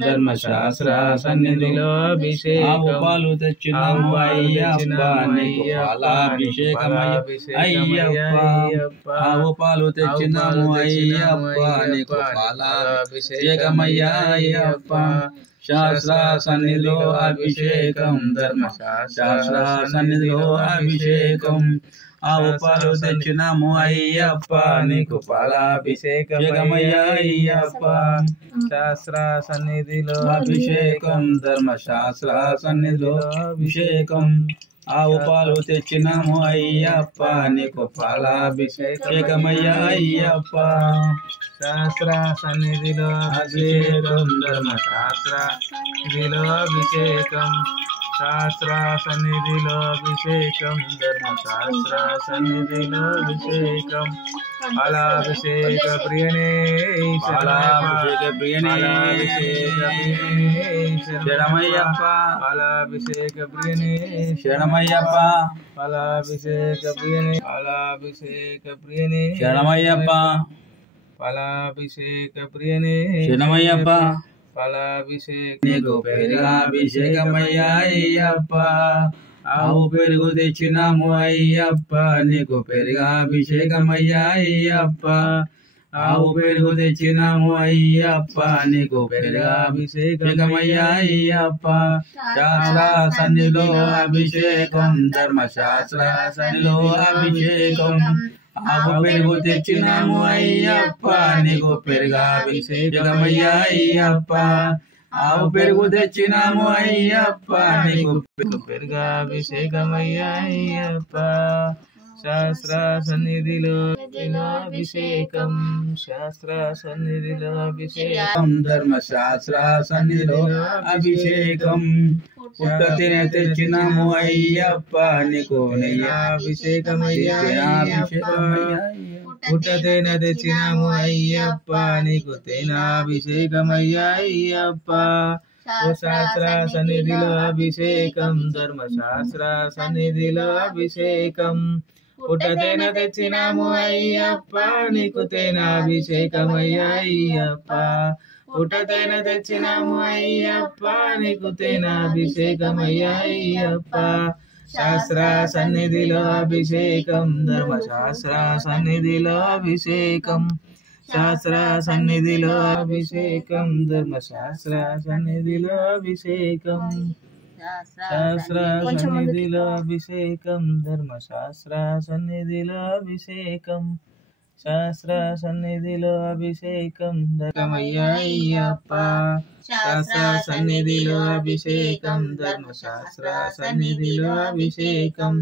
ధర్మశాస్త్ర సన్నిధిలో ఆవు పాలు తెచ్చినాము అయ్యప్ప నీకు పాలాభిషేకమయ్యప్ప ఆవు పాలు తెచ్చినాము అయ్యప్ప నీకు పాలాభిషేకమయ్యా అయ్యప్ప శాస్త్ర సన్నిధిలో అభిషేకం ధర్మశాస్త్ర సన్నిధిలో అభిషేకం ఆవు పాలు తెచ్చినాము అయ్యప్ప నీకు పాలాభిషేకమయ్యా అయ్యప్ప శాస్త్ర సన్నిధిలో అభిషేకం ధర్మశాస్త్ర సన్నిధిలో అభిషేకం ఆవు పాలు తెచ్చినాము అయ్యప్ప నీకు పాలాభిషేకమయ్యా అయ్యప్ప శాస్త్ర సన్నిధిలో అభిషేకం ధర్మశాస్త్ర సన్నిధిలో అభిషేకం శాస్త్ర సన్నిధిలో అభిషేకం ధర్మశాస్త్ర సన్నిధిలో అభిషేకం పాలాభిషేక ప్రియనే పాలాభిషేక ప్రియనే శరణమయ్యప్ప పాలాభిషేక ప్రియనే శరణమయ్యప్ప పాలాభిషేక ప్రియనే పాలాభిషేక ప్రియనే శరణమయ్యప్ప పాలాభిషేక ప్రియనే శరణమయ్యప్ప పాలాభిషేక నీకు పెరుగాభిషేకమయ్యా అయ్యప్ప ఆవు పెరుగు తెచ్చినాము అయ్యప్ప నీకు పెరుగాభిషేకమయ్యా అయ్యప్ప ఆవు పెరుగు తెచ్చినాము అయ్యప్ప నీకు పెరుగాభిషేకమయ్యా అయ్యప్ప శాస్త్ర సన్నిధిలో అభిషేకం ధర్మశాస్త్ర సన్నిధిలో అభిషేకం ఆవు పెరుగు తెచ్చినాము అయ్యప్ప నీకు పెరుగాభిషేకమయ్యా అయ్యప్ప ఆవు పెరుగు తెచ్చినాము అయ్యప్ప నీకు పెరుగాభిషేకమయ్యా అయ్యప్ప శాస్త్ర సన్నిధిలో అభిషేకం శాస్త్ర సన్నిధిలో అభిషేకం ధర్మశాస్త్ర సన్నిధిలో అభిషేకం పుట్ట తినే తెచ్చినాము అయ్యప్ప నీకు నెయ్యాభిషేకమయ్యా పుట్ట తేనె తెచ్చినాము అయ్యప్ప నీకు తేనాభిషేకమయ్యా అయ్యప్ప శాస్త్ర సన్నిధిలో అభిషేకం ధర్మశాస్త్ర సన్నిధిలో అభిషేకం పుట్ట తేనె తెచ్చినాము అయ్యప్ప నీకు తేనాభిషేకమయ్యా అయ్యప్ప పుట్ట తేనె తెచ్చినాము అయ్యప్ప నీకు తేనాభిషేకమయ్యా అయ్యప్ప శాస్త్ర సన్నిధిలో అభిషేకం ధర్మశాస్త్ర సన్నిధిలో అభిషేకం శాస్త్ర సన్నిధిలో అభిషేకం ధర్మశాస్త్ర సన్నిధిలో అభిషేకం శాస్త్ర సన్నిధిలో అభిషేకం ధర్మశాస్త్ర సన్నిధిలో అభిషేకం శాస్త్ర సన్నిధిలో అభిషేకం ధర్మయ్యా అయ్యప్ప శాస్త్ర సన్నిధిలో అభిషేకం ధర్మశాస్త్ర సన్నిధిలో అభిషేకం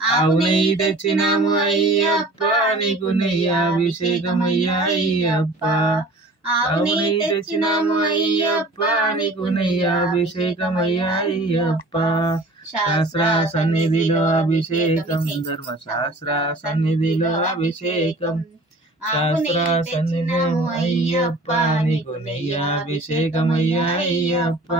ఆవు నెయ్యి తెచ్చినాము అయ్యప్ప నీకు నెయ్యాభిషేకమయ్యా అయ్యప్ప ఆవు నెయ్యి తెచ్చినాము అయ్యప్ప నీకు నెయ్యాభిషేకమయ్యా అయ్యప్ప శాస్త్ర సన్నిధిలో అభిషేకం ధర్మశాస్త్ర సన్నిధిలో అభిషేకం శాస్త్ర సన్నిధిలో అయ్యప్ప నీకు నెయ్యాభిషేకమయ్యా అయ్యప్ప